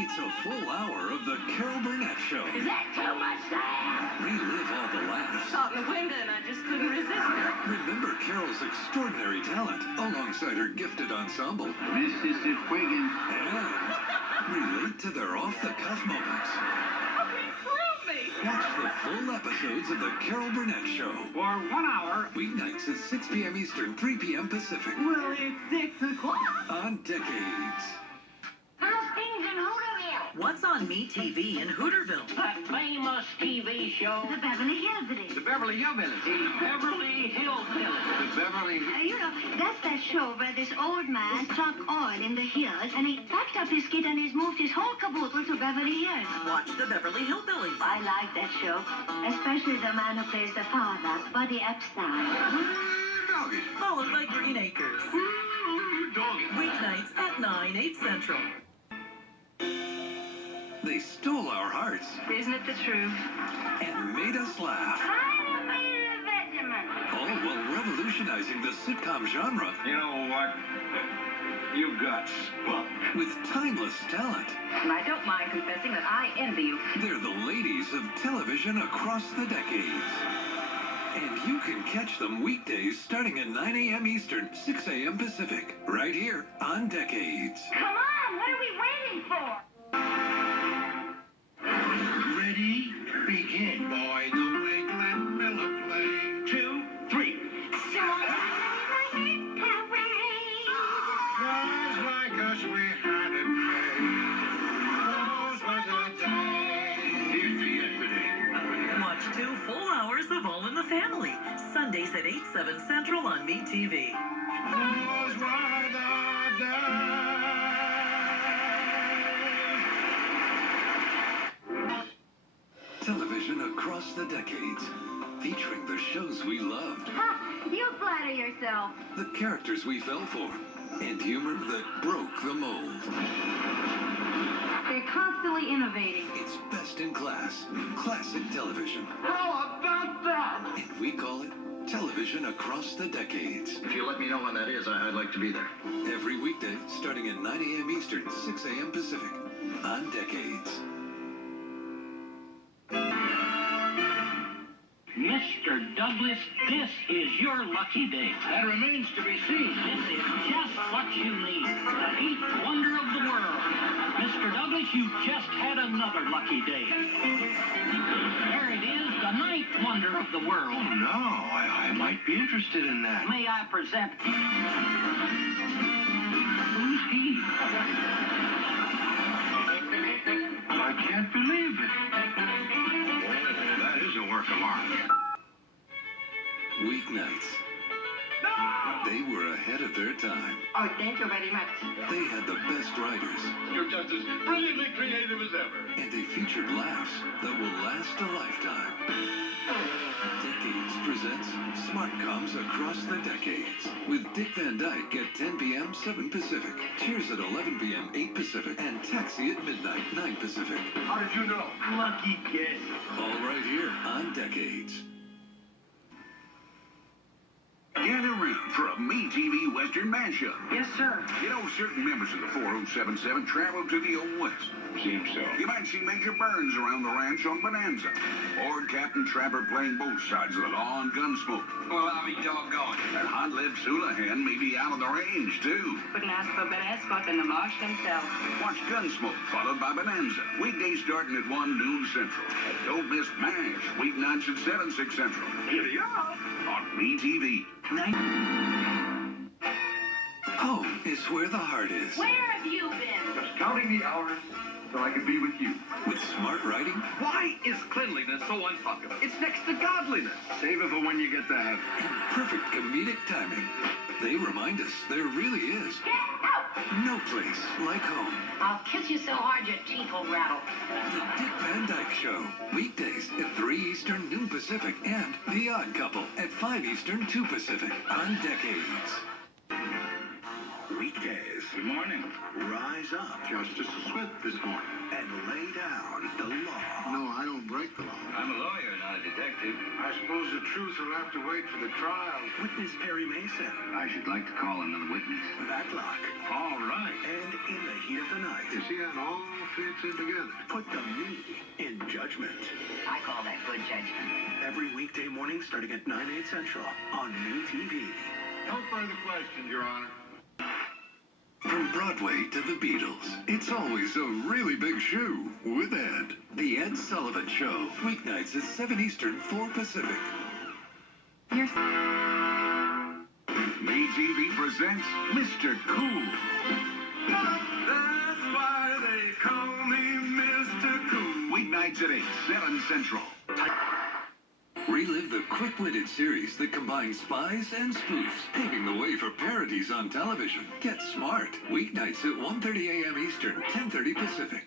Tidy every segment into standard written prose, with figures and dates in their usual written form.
It's a full hour of the Carol Burnett Show. Is that too much to ask? Relive all the laughs. Saw it in the window and I just couldn't resist it. Remember Carol's extraordinary talent alongside her gifted ensemble. Mrs. Wiggins. And relate to their off-the-cuff moments. Watch the full episodes of the Carol Burnett Show. For 1 hour. Weeknights at 6 p.m. Eastern, 3 p.m. Pacific. Well, it's 6 o'clock. On Decades. How's things in Hooterville? What's on MeTV and Hooterville? That famous TV show. The Beverly Hillbillies. The Beverly Hillbillies. The Beverly Hillbillies. The Beverly... You know, that's that show where this old man struck oil in the hills, and he packed up his kit and he's moved his whole caboodle to Beverly Hills. Watch the Beverly Hillbillies. I like that show, especially the man who plays the father, Buddy Epstein. Doggy. Followed by Green Acres. Doggy. Weeknights at 9, 8 Central. They stole our hearts Isn't it the truth? and made us laugh. I'm a Benjamin. All while revolutionizing the sitcom genre You know what? You got spunk. with timeless talent. And I don't mind confessing that I envy you. They're the ladies of television across the decades. And you can catch them weekdays starting at 9 a.m. Eastern, 6 a.m. Pacific, right here on Decades. Come on, what are we waiting for? Ready? Begin. Boy, the way Glenn Miller played. 2, 3. Guys like us, we had it made. Those were the days. Here's the yesterday. Watch 2 full hours of All in the Family. Sundays at 8, 7 Central on MeTV. Those were the days. Television across the decades, featuring the shows we loved, You flatter yourself. the characters we fell for, and humor that broke the mold. They're constantly innovating. It's best in class, classic television, How about that? and we call it Television Across the Decades. If you let me know when that is, I'd like to be there. Every weekday, starting at 9 a.m. Eastern, 6 a.m. Pacific, on Decades. Mr. Douglas, this is your lucky day. That remains to be seen. This is just what you need. The 8th wonder of the world. Mr. Douglas, you just had another lucky day. There it is, the 9th wonder of the world. Oh, no. I might be interested in that. May I present... Who's he? I can't believe it. That is a work of art. Weeknights. They were ahead of their time. Oh, thank you very much. They had the best writers, You're just as brilliantly creative as ever. and they featured laughs that will last a lifetime. Decades presents Smart Coms Across the Decades with Dick Van Dyke at 10 p.m. 7 Pacific, Cheers at 11 p.m. 8 Pacific, and Taxi at midnight 9 Pacific. How did you know? Lucky guess. All right here on Decades. Gather round for a MeTV Western mashup. Yes, sir. You know, certain members of the 4077 traveled to the Old West. Seems so. You might see Major Burns around the ranch on Bonanza, or Captain Trapper playing both sides of the law on Gunsmoke. Well, I'll be doggone. And Hot-Lipped Houlihan may be out on the range, too. Couldn't ask for better escort than the Marsh himself. Watch Gunsmoke, followed by Bonanza. Weekdays starting at 1 noon Central. And don't miss MASH, weeknights at 7, 6 Central. Here you are on MeTV. Home is where the heart is. Where have you been? Just counting the hours so I can be with you. With smart writing Why is cleanliness so unpopular? It's next to godliness. Save it for when you get to heaven. and perfect comedic timing, they remind us there really is Get out! no place like home. I'll kiss you so hard your teeth will rattle. The Dick Van Dyke Show. Weekdays at 3 Eastern, noon Pacific, and The Odd Couple at 5 Eastern, 2 Pacific on Decades. Weekdays. Good morning. Rise up. Justice Swift this morning. And lay down the law. No, I don't break the law. I'm a lawyer, not a detective. I suppose the truth will have to wait for the trial. Witness Perry Mason. I should like to call another witness. Matlock. All right. And In the Heat of the Night. You see how it all fits in together? Put the me in judgment. I call that good judgment. Every weekday morning starting at 9/8 Central on MeTV. No further questions, Your Honor. From Broadway to the Beatles, it's always a really big shoe with Ed. The Ed Sullivan Show, weeknights at 7 Eastern, 4 Pacific. MeTV presents Mr. Cool. That's why they call me Mr. Cool. Weeknights at 8, 7 Central. Relive the quick-witted series that combines spies and spoofs, paving the way for parodies on television. Get smart. Weeknights at 1:30 a.m. Eastern, 10:30 Pacific.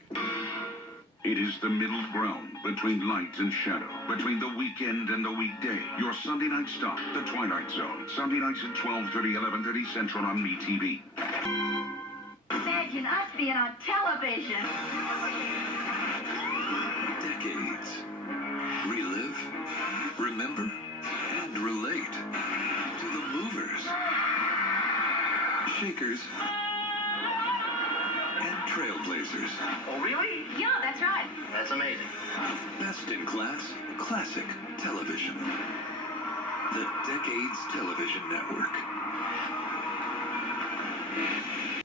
It is the middle ground between light and shadow, between the weekend and the weekday. Your Sunday night stop, The Twilight Zone. Sunday nights at 12:30, 11:30 Central on MeTV. Imagine us being on television. Decades. Relive, remember, and relate to the movers, shakers, and trailblazers. Oh, really? Yeah, that's right. That's amazing. Best-in-class, classic television. The Decades Television Network.